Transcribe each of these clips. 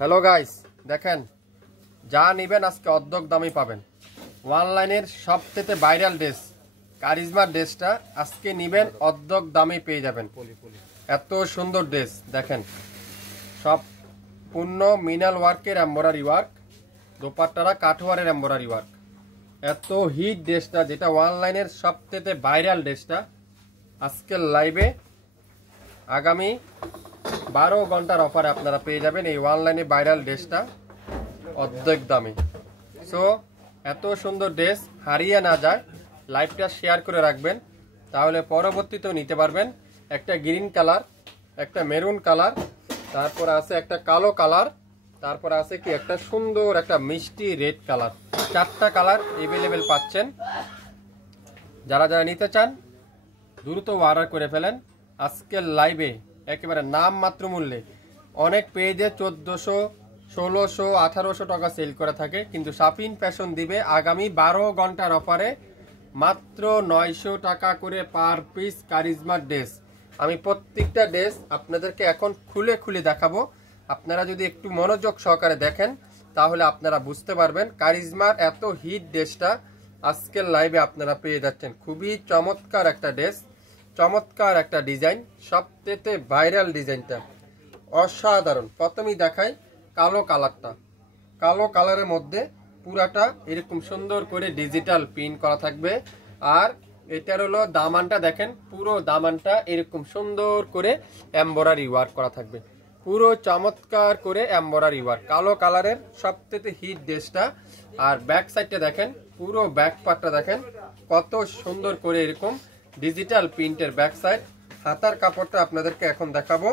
Hello guys, দেখেন যা নেবেন আজকে অর্ধেক দামে পাবেন। অনলাইনের সবথেকে ভাইরাল ড্রেস কারিজমার ড্রেসটা আজকে নেবেন অর্ধেক দামে পেয়ে যাবেন। এত সুন্দর ড্রেস দেখেন, সব পূর্ণ মিনাল ওয়ার্কের এমব্রয়ডারি ওয়ার্ক, দোপাট্টারা কাঠওয়ারের এমব্রয়ডারি ওয়ার্ক। এত হিট ড্রেসটা, যেটা অনলাইনের সবথেকে ভাইরাল ড্রেসটা আজকের লাইভে আগামী 12 ঘন্টার অফারে আপনারা পেয়ে যাবেন এই অনলাইনে ভাইরাল ড্রেসটা অর্ধেক দামে। সো এত সুন্দর ড্রেস হারিয়ে না যায়, লাইভটা শেয়ার করে রাখবেন, তাহলে পরবর্তীতেও নিতে পারবেন। একটা গ্রিন কালার, একটা মেরুন কালার, তারপর আছে একটা কালো কালার, তারপর আছে কি একটা সুন্দর একটা মিষ্টি রেড কালার। 4টা কালার এভেলেবেল পাচ্ছেন। যারা যারা নিতে চান দ্রুত অর্ডার করে ফেলেন আজকের লাইভে একেবারে নাম মাত্র মূল্যে। অনেক পেজে 1400, 1600, 1800 টাকা সেল করে থাকে, কিন্তু শাফিন ফ্যাশন দিবে আগামী 12 ঘন্টার অফারে মাত্র 900 টাকা করে পার পিস কারিজমার ড্রেস। আমি প্রত্যেকটা ড্রেস আপনাদেরকে এখন খুলে খুলে দেখাবো। আপনারা যদি একটু মনোযোগ সহকারে দেখেন তাহলে আপনারা বুঝতে পারবেন কারিজমার এত হিট ড্রেসটা আজকের লাইভে আপনারা পেয়ে যাচ্ছেন। খুবই চমৎকার একটা ড্রেস, চমৎকার একটা ডিজাইন, সবথেকে ভাইরাল ডিজাইনটা অসাধারণ। প্রথমেই দেখাই কালো কালারটা। কালো কালারের মধ্যে পুরাটা এরকম সুন্দর করে ডিজিটাল প্রিন্ট করা থাকবে। আর এটার হলো দামানটা, দেখেন পুরো দামানটা এরকম সুন্দর করে এমব্রয়ডারি ওয়ার্ক করা থাকবে, পুরো চমৎকার করে এমব্রয়ডারি ওয়ার্ক। কালো কালারের সবথেকে হিট ড্রেসটা। আর ব্যাক সাইডটা দেখেন, পুরো ব্যাক পার্টটা দেখেন কত সুন্দর করে এরকম ডিজিটাল প্রিন্টের ব্যাক সাইড। হাতার কাপড়টা আপনাদেরকে এখন দেখাবো।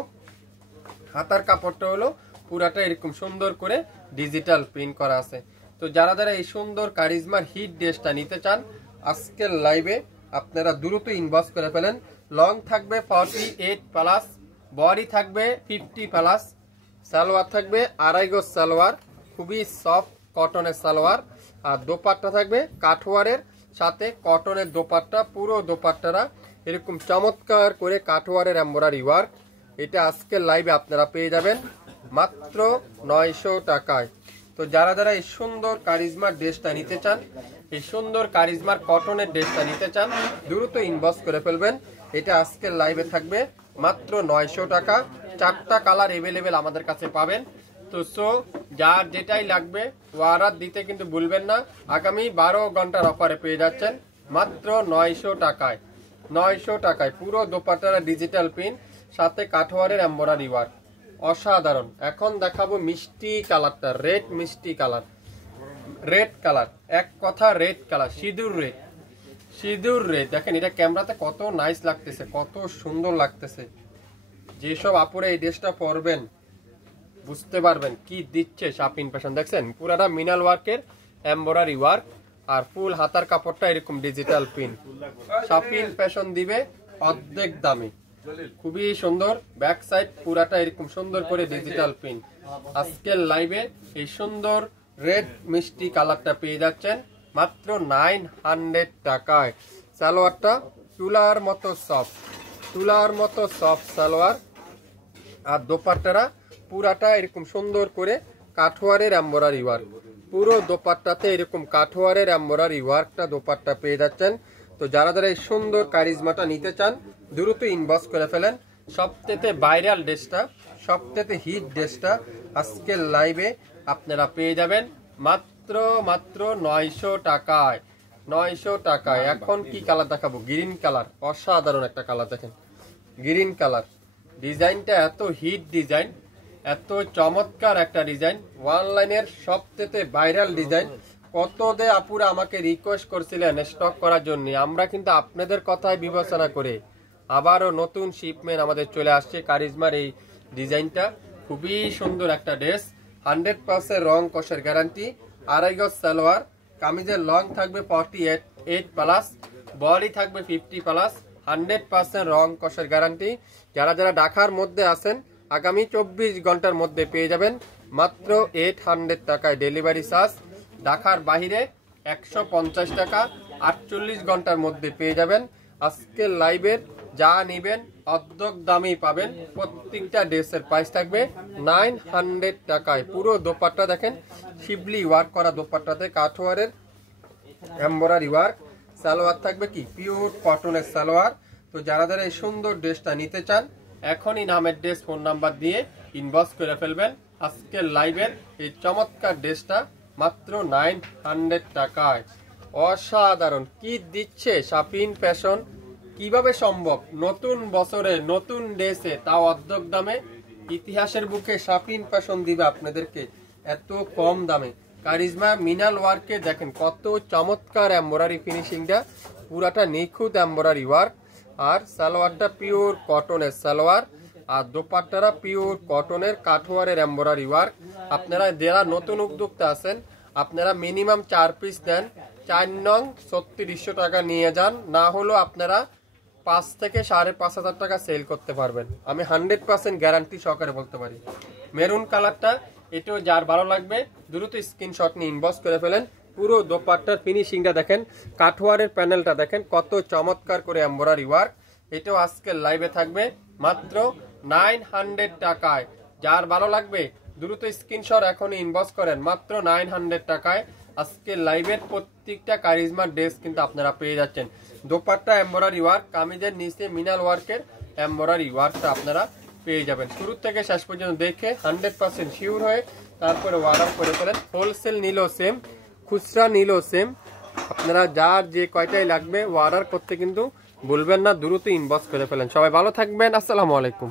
হাতার কাপড়টা হলো পুরাটা এরকম সুন্দর করে ডিজিটাল প্রিন্ট করা আছে। তো যারা যারা এই সুন্দর কারিজমার হিট ড্রেসটা নিতে চান আজকের লাইভে আপনারা দ্রুত ইনবক্স করে ফেলেন। লং থাকবে 48 প্লাস, বডি থাকবে 50 প্লাস, সালোয়ার থাকবে 2.5 গজ সালোয়ার, খুবই সফট কটনের সালোয়ার। আর দোপাট্টা থাকবে কাঠওয়ারের সাথে কটনের দোপাট্টা। পুরো দোপাট্টারা এরকম চমৎকার করে কাঠওয়ারের এমব্রয়ডারি ওয়ার্ক। এটা আজকের লাইভে আপনারা পেয়ে যাবেন মাত্র 900 টাকায়। তো যারা যারা এই সুন্দর কারিজমার ড্রেসটা নিতে চান, এই সুন্দর কারিজমার কটনের ড্রেসটা নিতে চান, দ্রুত ইনবক্স করে ফেলবেন। এটা আজকের লাইভে থাকবে মাত্র 900 টাকা। 4টা কালার এভেলেবেল আমাদের কাছে পাবেন। তো সো যার যেটাই লাগবে অর্ডার দিতে কিন্তু ভুলবেন না। আগামী 12 ঘন্টার অফারে পেয়ে যাচ্ছেন মাত্র 900 টাকায়। 900 টাকায় পুরো দোপাট্টারা ডিজিটাল প্রিন্ট সাথে কাঠওয়ারের এমব্রয়ডারি ওয়ার্ক, অসাধারণ। এখন দেখাবো মিষ্টি কালারটা, রেড মিষ্টি কালার, রেড কালার, এক কথা রেড কালার, সিঁদুর রেড, সিঁদুর রেড। দেখেন এটা ক্যামেরাতে কত নাইস লাগতেছে, কত সুন্দর লাগতেছে। যেসব আপুরে এই ড্রেসটা পরবেন বুঝতে পারবেন কি দিচ্ছে শাফিন ফ্যাশন। দেখছেন পুরাটা মিনাল ওয়ার্কের এমব্রয়ডারি ওয়ার্ক, আর ফুল হাতার কাপড়টা এরকম ডিজিটাল প্রিন্ট। শাফিন ফ্যাশন দিবে অর্ধেক দামে, খুবই সুন্দর। ব্যাক সাইড পুরাটা এরকম সুন্দর করে ডিজিটাল প্রিন্ট। আজকের লাইভে এই সুন্দর রেড মিষ্টি কালারটা পেয়ে যাচ্ছেন মাত্র 900 টাকায়। সালোয়ারটা তুলার মতো সফট, তুলার মতো সফট সালোয়ার। আর দোপাট্টারা পুরাটা এরকম সুন্দর করে কাঠওয়ারের এমব্রয়ডারি ওয়ার্ক। পুরো দোপাট্টাতে এরকম কাঠওয়ারের এমব্রয়ডারি ওয়ার্কটা দোপাট্টা পেয়ে যাচ্ছেন। তো যারা যারা এই সুন্দর কারিজমাটা নিতে চান দ্রুত ইনবক্স করে ফেলেন। সবথেকে ভাইরাল ড্রেসটা, সবথেকে হিট ড্রেসটা আজকের লাইভে আপনারা পেয়ে যাবেন মাত্র 900 টাকায়। 900 টাকায়। এখন কি কালার দেখাবো? গ্রিন কালার, অসাধারণ একটা কালার। দেখেন গ্রিন কালার, ডিজাইনটা এত হিট ডিজাইন, এত চমৎকার একটা ডিজাইন, অনলাইনের সবথেকে ভাইরাল ডিজাইন। কত দে আপুরা আমাকে রিকোয়েস্ট করছিলেন স্টক করার জন্য। আমরা কিন্তু আপনাদের কথায় বিবেচনা করে আবারও নতুন শিপমেন্ট আমাদের চলে আসছে কারিজমার এই ডিজাইনটা। খুবই সুন্দর একটা ড্রেস, 100% রং কষের গ্যারান্টি, 2.5 গজ সালোয়ার, কামিজের লং থাকবে 48 প্লাস, বডি থাকবে 50 প্লাস, 100% রং কষের গ্যারান্টি। যারা যারা ঢাকার মধ্যে আছেন আগামী 24 ঘন্টার মধ্যে পেয়ে যাবেন মাত্র 800 টাকায় ডেলিভারি চার্জ। ঢাকার বাহিরে 150 টাকা, 48 ঘন্টার মধ্যে পেয়ে যাবেন আজকের লাইভের যা নেবেন অর্ধেক দামেই পাবেন। প্রত্যেকটা ড্রেসের প্রাইস থাকবে 900 টাকায়। পুরো দোপাট্টা দেখেন শিবলি ওয়ার্ক করা, দোপাট্টাতে কাঠওয়ারের এমব্রয়ডারি ওয়ার্ক। সালোয়ার থাকবে কি পিওর কটনের সালোয়ার। তো যারা যারা এই সুন্দর ড্রেসটা নিতে চান এখনই নামের ড্রেস ফোন নাম্বার দিয়ে ইনবক্স করে ফেলবেন। আজকের লাইভের এই চমৎকার ড্রেসটা মাত্র 900 টাকায়। অসাধারণ কি দিচ্ছে শাপিন ফ্যাশন। কিভাবে সম্ভব নতুন বছরে নতুন ড্রেসে তাও অর্ধেক দামে? ইতিহাসের বুকে শাপিন ফ্যাশন দিবে আপনাদেরকে এত কম দামে। কারিজমা মিনাল ওয়ার্কে দেখেন কত চমৎকার এমব্রয়ডারি ফিনিশিংটা, পুরাটা নিখুঁত এমব্রয়ডারি ওয়ার্ক। আর সালোয়ারটা পিওর কটনের সালোয়ার, আর দোপাট্টারা পিওর কটনের কাঠওয়ারের এমব্রয়ডারি ওয়ার্ক। আপনারা যারা নতুন উদ্যোক্তা আছেন আপনারা মিনিমাম 4 পিস দেন, 4 নং 3600 টাকা নিয়ে যান, না হলো আপনারা 5 থেকে 5,500 টাকা সেল করতে পারবেন। আমি 100% গ্যারান্টি সহকারে বলতে পারি। মেরুন কালারটা এটাও যার ভালো লাগবে দ্রুত স্ক্রিনশট নিয়ে ইনবক্স করে ফেলেন। পুরো দোপাট্টার ফিনিশিংটা দেখেন, কাঠওয়ারের প্যানেলটা দেখেন কত চমৎকার করে এমব্রয়ডারি ওয়ার্ক। এটাও আজকের লাইভে থাকবে মাত্র 900 টাকায়। যার ভালো লাগবে দ্রুত স্ক্রিনশট এখনই ইনবক্স করেন, মাত্র 900 টাকায়। আজকের লাইভের প্রত্যেকটা কারিজমা ড্রেস কিন্তু আপনারা পেয়ে যাচ্ছেন। দোপাট্টা এমব্রয়ডারি ওয়ার্ক, কামিজের নিচে মিনাল ওয়ার্কের এমব্রয়ডারি ওয়ার্কটা আপনারা পেয়ে যাবেন। শুরু থেকে শেষ পর্যন্ত দেখে 100% শিওর হয়ে তারপরে অর্ডার করে ফেলেন। হোলসেল নিলেও সেম, খুচরা নিলেও সেম। আপনারা যার যে কয়টাই লাগবে অর্ডার করতে কিন্তু ভুলবেন না, দ্রুত ইনবক্স করে ফেলেন। সবাই ভালো থাকবেন, আসসালামু আলাইকুম।